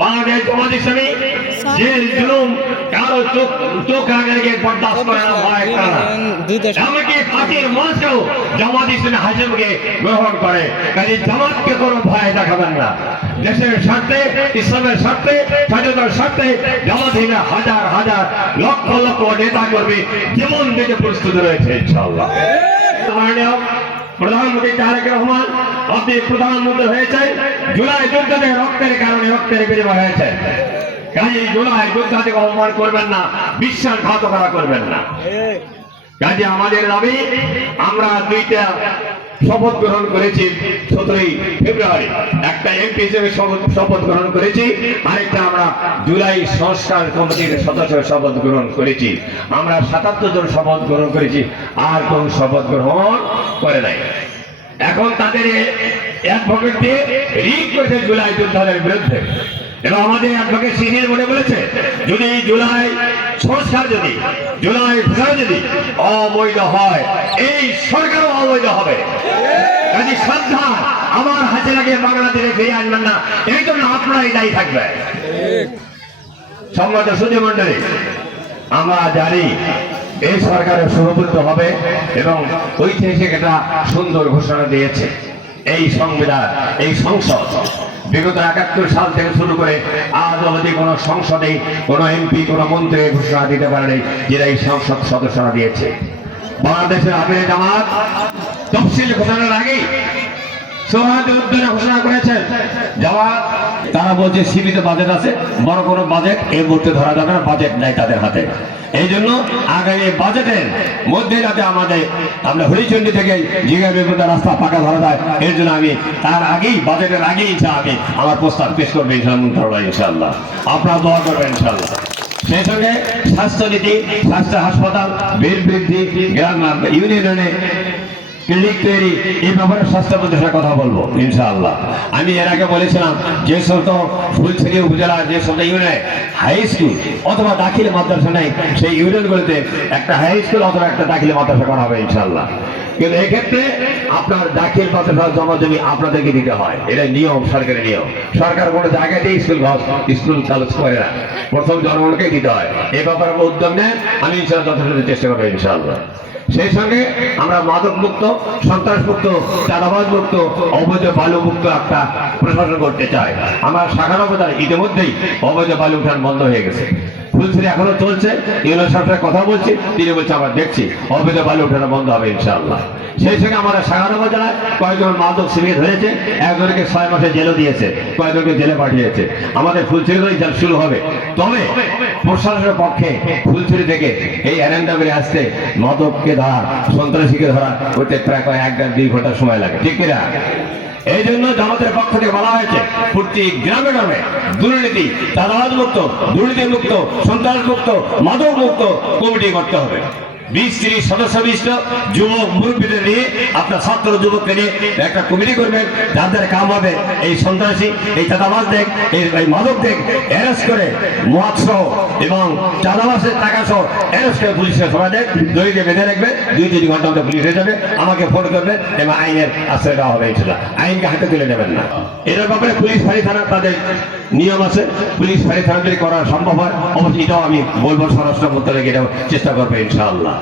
বাংলাদেশ জামাত ইসলামী যে জুলুম কারো চোখ আগে রেখে বরদাস্ত করে না, ভয় করে না। এমনকি ফাঁসির মাঝেও জামাত ইসলামী হাজিমকে গ্রহণ করে। কাজে জামাতকে কোনো ভয় দেখাবেন না। দেশের স্বার্থে, ইসলামের স্বার্থে, স্বাধীনতার স্বার্থে জামাতিরা হাজার হাজার লক্ষ লক্ষ নেতা কর্মী জীবন দিতে প্রস্তুত রয়েছে ইনশাআল্লাহ। প্রধানমন্ত্রী তারেক রহমান আপনি প্রধানমন্ত্রী হয়েছেন জুলাই যুদ্ধে রক্তের কারণে, রক্তের বিনিময় হয়েছে। কাজে জুলাই যুদ্ধ থেকে অপমান করবেন না, বিশ্বাসঘাতকতা করবেন না। কাজে আমাদের দাবি, আমরা দুইটা শপথ গ্রহণ করেছি 17ই ফেব্রুয়ারি, একটা এমপি হিসেবে শপথ গ্রহণ করেছি, আরেকটা আমরা জুলাই সংস্কার কমিটির সদস্য শপথ গ্রহণ করেছি। আমরা 77 জন শপথ গ্রহণ করেছি, আর কোন শপথ গ্রহণ করে নাই। এখন তাদের অ্যাডভোকেট দিয়ে রিট করেছে জুলাই যোদ্ধাদের বিরুদ্ধে, এবং আমাদের অ্যাডভোকেট সিনিয়র বলে বলেছে যদি জুলাই সংস্কার, যদি জুলাই ফেরাও যদি অবৈধ হয়, এই সরকারও অবৈধ হবে। কাজে সাবধান, আমার হাসিনাকে বাংলাদেশে ফিরিয়ে আনবেন না, এই জন্য আপনারাই দায়ী থাকবে। সম্মানিত সুধী মণ্ডলী, আমরা জানি এই সরকারের সভাপতিত্ব হবে এবং ঐতিহাসিক একটা সুন্দর ঘোষণা দিয়েছে। এই সংবিধান, এই সংসদ বিগত 71 সাল থেকে শুরু করে আজ অবধি কোন সংসদে কোন এমপি, কোন মন্ত্রী ঘোষণা দিতে পারেনি, যেটা এই সংসদ সদস্যরা দিয়েছে। বাংলাদেশের আমির জামাত তফসিল ঘোষণার আগেই সৌহার্দ্যের উদ্যানে ঘোষণা করেছেন জামাত। তারা বলছে সীমিত বাজেট আছে, বড় কোনো বাজেট এই মুহূর্তে ধরা যাবে না, বাজেট নাই তাদের হাতে। এই জন্য আগামী বাজেটের মধ্যে যাতে আমরা হরিচন্ডী থেকে জিগাবিপদা রাস্তা পাকা ধরা যায়, এর জন্য আমি তার আগেই, বাজেটের আগেই আমি আমার প্রস্তাব পেশ করবো ইনশাআল্লাহ। আপনারা দোয়া করবেন ইনশাআল্লাহ। সেই সঙ্গে স্বাস্থ্যনীতি, স্বাস্থ্য হাসপাতাল, বেড বৃদ্ধি, গ্রাম ইউনিয়নে ক্লিনিক তৈরি, এই ব্যাপারে স্বাস্থ্যমন্ত্রীর সাথে কথা বলবো ইনশাআল্লাহ। আমি এর আগে বলেছিলাম যে সমস্ত ফুলছড়ি উপজেলার যে সমস্ত ইউনিয়নে হাই স্কুল অথবা দাখিল মাদ্রাসা নেই, সেই ইউনিয়নগুলোতে একটা হাই স্কুল অথবা একটা দাখিল মাদ্রাসা করা হবে ইনশাআল্লাহ। কিন্তু এক্ষেত্রে আপনার দাখিল মাদ্রাসা জমা জমি আপনাদেরকে দিতে হয়, এটা নিয়ম, সরকারের নিয়ম। সরকার কোনো জায়গাতেই স্কুল চালু করে না, প্রথম জনগণকেই দিতে হয়। এই ব্যাপারে উদ্যোগ নেন, আমি ইনশাআল্লাহ যথাযথ চেষ্টা করবো ইনশাআল্লাহ। সেই সঙ্গে আমরা মাদক মুক্ত, সন্ত্রাস মুক্ত, চাঁদাবাজ মুক্ত, অবৈধ বালু মুক্ত একটা প্রশাসন করতে চাই। আমার শাখানা বাজার ইতিমধ্যেই অবৈধ বালু উঠান বন্ধ হয়ে গেছে। ফুলছড়ি এখনো চলছে, ইউনিয়ন সাহেবের কথা বলছি, তিনি বলছে আমরা দেখছি অবৈধ বালু উঠানো বন্ধ হবে ইনশাআল্লাহ। সেই সঙ্গে আমরা শাখানা বাজারে কয়েকজন মাদক সেবী ধরেছে, একজনকে 6 মাসে জেলও দিয়েছে, কয়েকজনকে জেলে পাঠিয়েছে। আমাদের ফুলছড়িতেই জেল শুরু হবে। তবে প্রশাসনের পক্ষে ফুলছড়ি থেকে এই এরেন্ডাবেলে আসতে মাদককে ধরা, সন্ত্রাসীকে ধরা করতে প্রায় 1-2 ঘন্টা সময় লাগে, ঠিক কিনা? এই জন্য জামাতের পক্ষ থেকে বলা হয়েছে প্রতি গ্রামে গ্রামে দুর্নীতি, চাঁদাবাজ মুক্ত, দুর্নীতি মুক্ত, সন্ত্রাস মুক্ত, মাদক মুক্ত কমিটি করতে হবে। 20-30 সদস্য বিশিষ্ট যুবক মুরব্বীদের নিয়ে, আপনার ছাত্র যুবককে নিয়ে একটা কমিটি করবেন, যাদের কাম হবে এই সন্ত্রাসী, এই চাঁদাবাজ দেখ, এই মাদক দেখ অ্যারেস্ট করে, মদ সহ এবং চাঁদাবাজের টাকা সহ অ্যারেস্ট করে পুলিশের সবাই দেখ, দড়িতে বেঁধে রাখবে, 2-3 ঘন্টা মধ্যে পুলিশ হয়ে যাবে, আমাকে ফোন করবে এবং আইনের আশ্রয় দেওয়া হবে ইনশাআল্লাহ। আইনকে হাতে তুলে নেবেন না। এর ব্যাপারে পুলিশ ফাঁড়ি থানা তাদের নিয়ম আছে, পুলিশ ফাঁড়ি থানা যদি করা সম্ভব হয় অবশ্যই এটাও আমি বলবো, স্বরাষ্ট্র মন্ত্রণালয়কে এটাও চেষ্টা করবে ইনশাআল্লাহ।